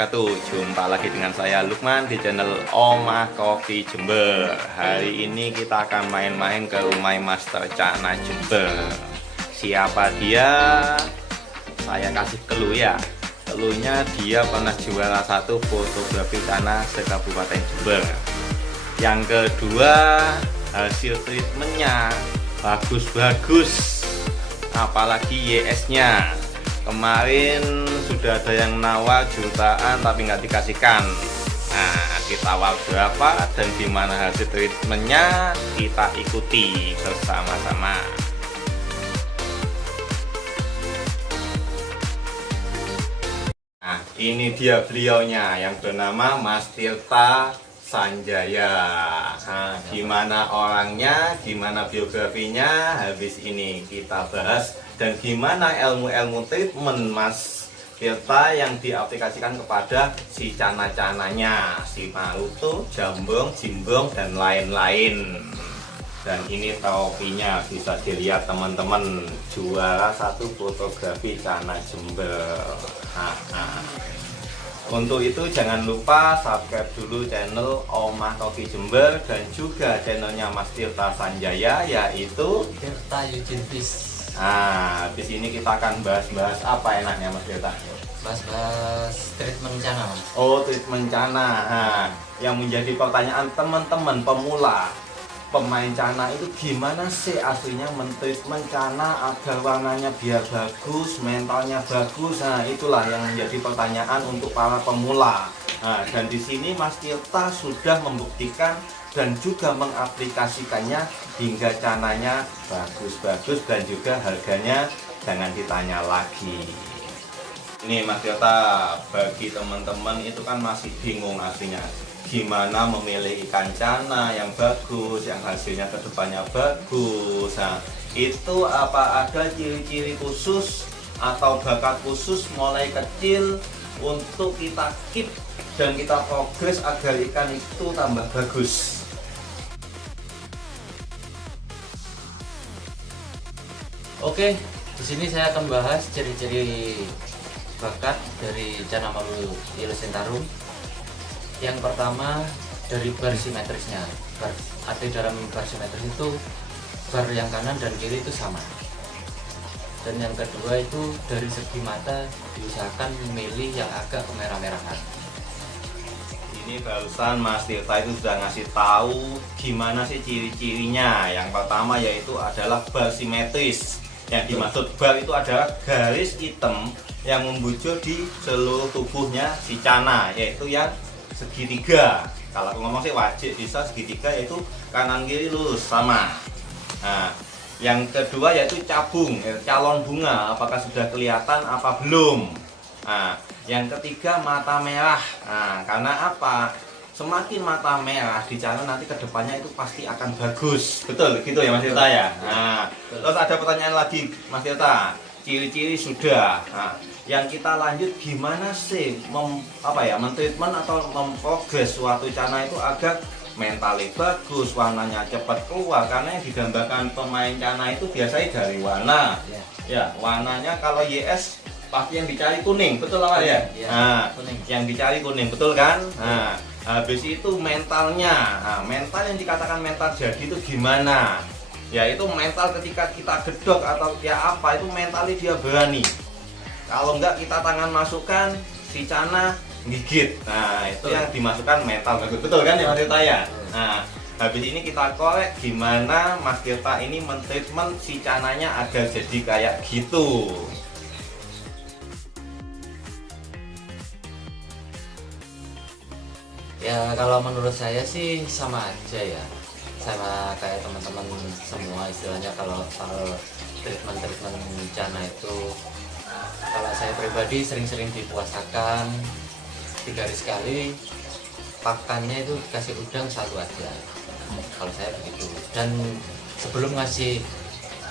wabarakatuh. Jumpa lagi dengan saya Lukman di channel Omah Kopi Jember. Hari ini kita akan main-main ke rumah Master Cana Jember. Siapa dia? Saya kasih clue ya. Cluenya dia pernah juara 1 fotografi Cana se-Kabupaten Jember. Yang kedua, hasil treatmentnya bagus-bagus, apalagi YS-nya. Kemarin sudah ada yang nawar jutaan tapi nggak dikasihkan. Nah, ditawar berapa dan gimana hasil treatmentnya, kita ikuti bersama-sama. Nah, ini dia beliaunya yang bernama Mas Tirta Sanjaya. Nah, gimana orangnya, gimana biografinya, habis ini kita bahas. Dan gimana ilmu-ilmu treatment Mas Tirta yang diaplikasikan kepada si cana-cananya, si Maluto, Jambong, Jimbong, dan lain-lain. Dan ini topinya bisa dilihat teman-teman, juara 1 fotografi Cana Jember. Untuk itu jangan lupa subscribe dulu channel Omah Kopi Jember dan juga channelnya Mas Tirta Sanjaya, yaitu Tirta Yujintis. Nah, habis ini kita akan bahas-bahas apa enaknya Mas Tirta? Bahas treatment cana, Mas. Oh, treatment cana. Nah, yang menjadi pertanyaan teman-teman pemula, pemain cana itu gimana sih aslinya mentreatment cana agar warnanya biar bagus, mentalnya bagus. Nah, itulah yang menjadi pertanyaan untuk para pemula. Nah, dan di sini Mas Tirta sudah membuktikan dan juga mengaplikasikannya hingga cananya bagus-bagus dan juga harganya jangan ditanya lagi. Ini Mas Tirta, bagi teman-teman itu kan masih bingung aslinya gimana memilih ikan cana yang bagus, yang hasilnya kedepannya bagus. Nah, itu apa ada ciri-ciri khusus atau bakat khusus mulai kecil untuk kita keep dan kita progres agar ikan itu tambah bagus? Oke, di sini saya akan bahas ciri-ciri bakat dari cana malu Yellow Sentarum. Yang pertama dari bar simetrisnya. Arti dalam bar simetris itu bar yang kanan dan kiri itu sama. Dan yang kedua itu dari segi mata diusahakan memilih yang agak kemerah-merahan. Ini barusan Mas Tirta itu sudah ngasih tahu gimana sih ciri-cirinya. Yang pertama yaitu adalah bar simetris. Yang dimaksud bar itu adalah garis hitam yang membujur di seluruh tubuhnya si cana, yaitu yang segitiga. Kalau aku ngomong sih wajib bisa segitiga, yaitu kanan kiri lurus sama. Nah, yang kedua yaitu cabung, calon bunga, apakah sudah kelihatan apa belum. Nah, yang ketiga mata merah. Nah, karena apa? Semakin mata merah di cana nanti kedepannya itu pasti akan bagus. Betul gitu ya Mas Tirta ya. Nah, terus ada pertanyaan lagi Mas Tirta. Ciri-ciri sudah. Nah, yang kita lanjut gimana sih mentreatment atau memprogres suatu cana itu agar mentalnya bagus, warnanya cepat keluar. Karena yang digambarkan pemain cana itu biasanya dari warna. Ya, warnanya kalau YS pasti yang dicari kuning, betul lah ya? Nah, kuning. Yang dicari kuning, betul kan? Nah, habis itu mentalnya. Nah, mental yang dikatakan mental jadi itu gimana? Ya itu mental ketika kita gedok atau ya apa, itu mentalnya dia berani. Kalau enggak kita tangan masukkan, si cana gigit. Nah, itu yang dimasukkan mental bagus, betul kan ya Mas Tirta ya? Nah, habis ini kita korek gimana Mas Tirta ini mentreatment si cananya agar jadi kayak gitu. Ya kalau menurut saya sih sama aja ya, sama kayak teman-teman semua. Istilahnya kalau treatment cana itu, kalau saya pribadi sering-sering dipuasakan 3 hari sekali, pakannya itu kasih udang 1 aja. Kalau saya begitu. Dan sebelum ngasih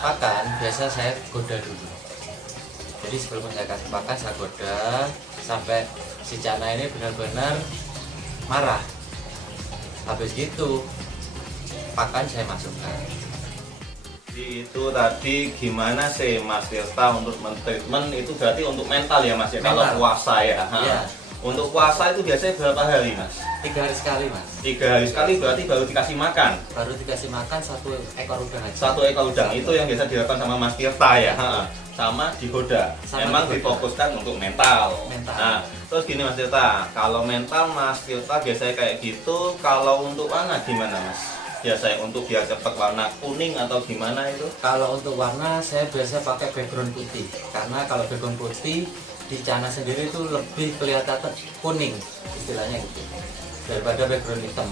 pakan biasa saya goda dulu. Jadi sebelum saya kasih pakan saya goda sampai si cana ini benar-benar marah. Habis gitu pakan saya masukkan. Itu tadi gimana sih Mas Tirta untuk mentreatment itu berarti untuk mental ya Mas ya, kalau puasa ya. Iya. Untuk puasa itu biasanya berapa hari Mas? 3 hari sekali Mas. 3 hari sekali berarti baru dikasih makan. Baru dikasih makan 1 ekor udang aja. 1 ekor udang itu yang biasa dilakukan sama Mas Tirta ya. Sama digoda. Emang difokuskan untuk mental. Nah, terus gini Mas Tirta, kalau mental Mas Tirta biasanya kayak gitu, kalau untuk warna gimana Mas? Biasanya untuk biar cepat warna kuning atau gimana itu? Kalau untuk warna saya biasa pakai background putih, karena kalau background putih di Cana sendiri itu lebih kelihatan kuning istilahnya gitu daripada background hitam.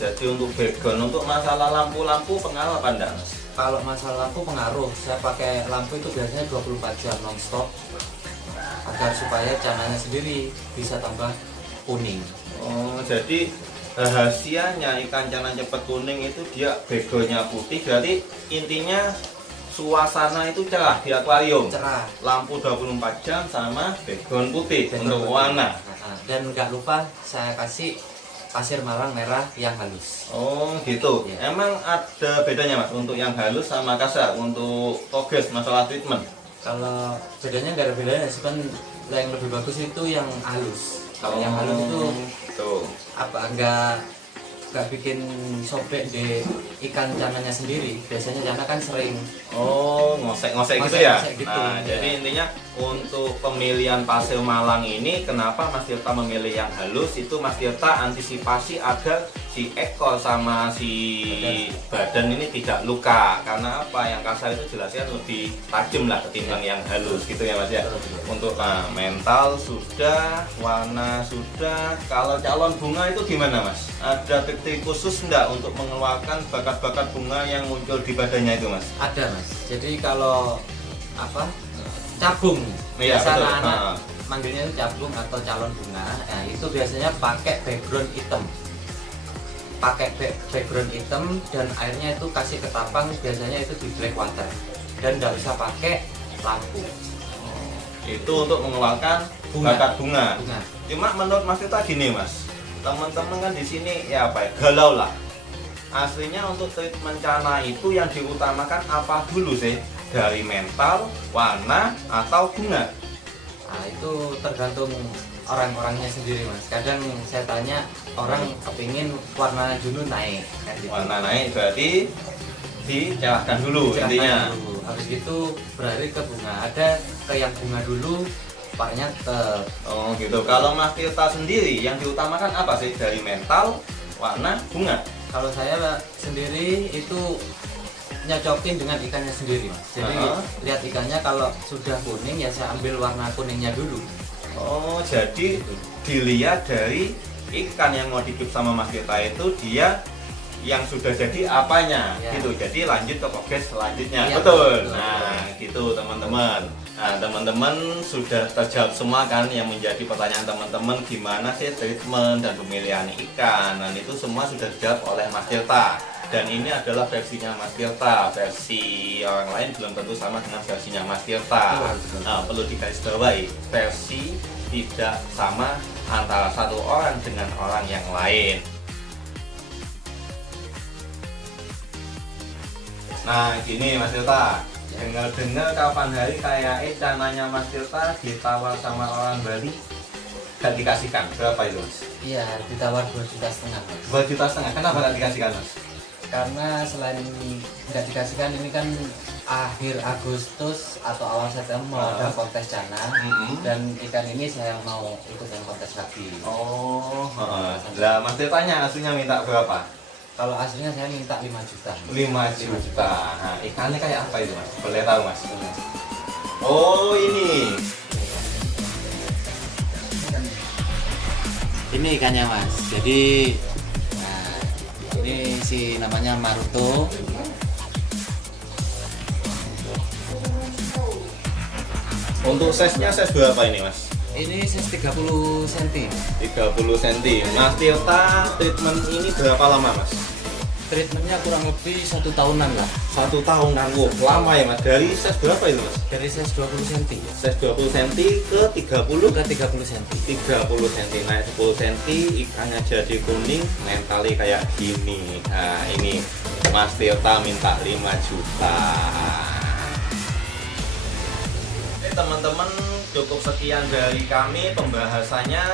Jadi untuk background, untuk masalah lampu-lampu pengaruh apa enggak Mas? Kalau masalah lampu pengaruh, saya pakai lampu itu biasanya 24 jam non-stop agar supaya cananya sendiri bisa tambah kuning. Oh, jadi rahasianya ikan cana cepat kuning itu dia backgroundnya putih, berarti intinya suasana itu cerah di akuarium. Cerah. Lampu 24 jam sama background putih Background untuk putih. warna. Dan nggak lupa saya kasih pasir malang merah yang halus. Oh gitu. Ya. Emang ada bedanya Mas untuk yang halus sama kasar untuk progres masalah treatment? Kalau bedanya nggak ada bedanya, cuman yang lebih bagus itu yang halus. Kalau yang halus itu tuh. apa nggak bikin sobek di ikan cananya sendiri. Biasanya cana kan sering Ngosek-ngosek gitu ya. Ngosek-ngosek gitu, Nah, ya. jadi intinya untuk pemilihan pasir malang ini, kenapa Mas Tirta memilih yang halus? Itu Mas Tirta antisipasi agar si ekor sama si badan ini tidak luka. Karena apa? Yang kasar itu jelasnya lebih tajam lah ketimbang yang halus gitu ya Mas ya. Untuk mental sudah, warna sudah. Kalau calon bunga itu gimana Mas? Ada trik khusus enggak untuk mengeluarkan bakat-bakat bunga yang muncul di badannya itu Mas? ada Mas. Jadi kalau apa cabung, Iya, biasa betul. anak-anak manggilnya itu cabung atau calon bunga. Nah, itu biasanya pakai background hitam. Pakai background hitam dan airnya itu kasih ketapang, biasanya itu di black water dan nggak usah pakai lampu. Itu untuk mengeluarkan Bunga. bakat bunga. Cuma menurut Mas Tirta gini Mas, teman-teman kan di sini ya apa ya, galau lah. Aslinya untuk treatment cana itu yang diutamakan apa dulu sih? Dari mental, warna, atau bunga? Nah, itu tergantung orang-orangnya sendiri Mas. Kadang saya tanya orang kepingin warna dulu naik kan gitu. Warna naik berarti dicerahkan dulu Dicerahkan intinya. dulu. Habis itu beralih ke bunga. Ada ke yang bunga dulu, warnanya ke Oh gitu. Kalau Mas Tirta sendiri yang diutamakan apa sih? Dari mental, warna, bunga? kalau saya sendiri itu nyocokin dengan ikannya sendiri Mas. Jadi lihat ikannya kalau sudah kuning ya saya ambil warna kuningnya dulu. Oh, jadi dilihat dari ikan yang mau digift sama Mas Tirta itu dia yang sudah jadi apanya Ya. gitu. Jadi lanjut ke progres selanjutnya. Ya, betul. betul. Nah, gitu teman-teman. Nah, teman-teman sudah terjawab semua kan yang menjadi pertanyaan teman-teman, gimana sih treatment dan pemilihan ikan. Dan itu semua sudah dijawab oleh Mas Tirta. Dan ini adalah versinya Mas Tirta. Versi orang lain belum tentu sama dengan versinya Mas Tirta. Betul. Nah, perlu digarisbawahi, versi tidak sama antara satu orang dengan orang yang lain. Nah, gini Mas Tirta, dengar-dengar kapan hari kayak cananya Mas Tirta ditawar sama orang Bali, gak dikasihkan. Berapa itu Mas? Iya, ditawar 2,5 juta Mas. 2,5 juta. Kenapa gak dikasihkan Mas? Karena selain nggak dikasihkan, ini kan akhir Agustus atau awal September mau ada kontes cana, dan ikan ini saya mau ikut yang kontes lagi. Oh, lah Mas Tirtanya aslinya minta berapa? Kalau aslinya saya minta 5 juta. 5 juta. Nah, ikannya kayak apa itu Mas? Boleh tahu Mas? Oh, ini. Ini ikannya Mas. Jadi nah, ini si namanya Maruto. Untuk size-nya size berapa ini Mas? Ini size 30 cm. 30 cm. Mas Tirta treatment ini berapa lama Mas? Treatmentnya kurang lebih 1 tahunan lah. 1 tahunan. Wow, lama ya Mas. Dari size berapa itu Mas? Dari size 20 cm Size 20 cm ke 30 ke 30 cm. 30 cm, naik 10 cm, ikannya jadi kuning, mentali kayak gini. Nah, ini Mas Tirta minta 5 juta. Teman-teman, cukup sekian dari kami pembahasannya.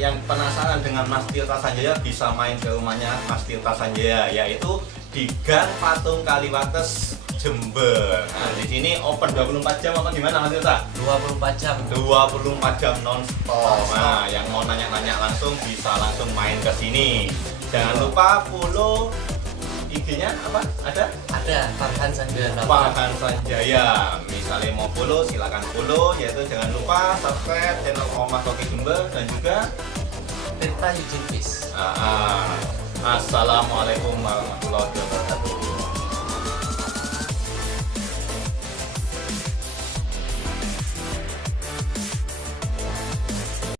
Yang penasaran dengan Mas Tirta Sanjaya bisa main ke rumahnya Mas Tirta Sanjaya, yaitu di Gang Patung Kaliwates, Jember. Nah, di sini open 24 jam apa gimana Mas Tirta? 24 jam. 24 jam non-stop. Nah, yang mau nanya-nanya langsung bisa langsung main ke sini. Jangan lupa follow IG-nya apa? Ada Farhan Sanjaya. Farhan Sanjaya. Misalnya mau follow silakan follow, yaitu jangan lupa subscribe channel Omah Koki Jember dan juga Tirta Yujin Peace. Assalamualaikum warahmatullahi wabarakatuh.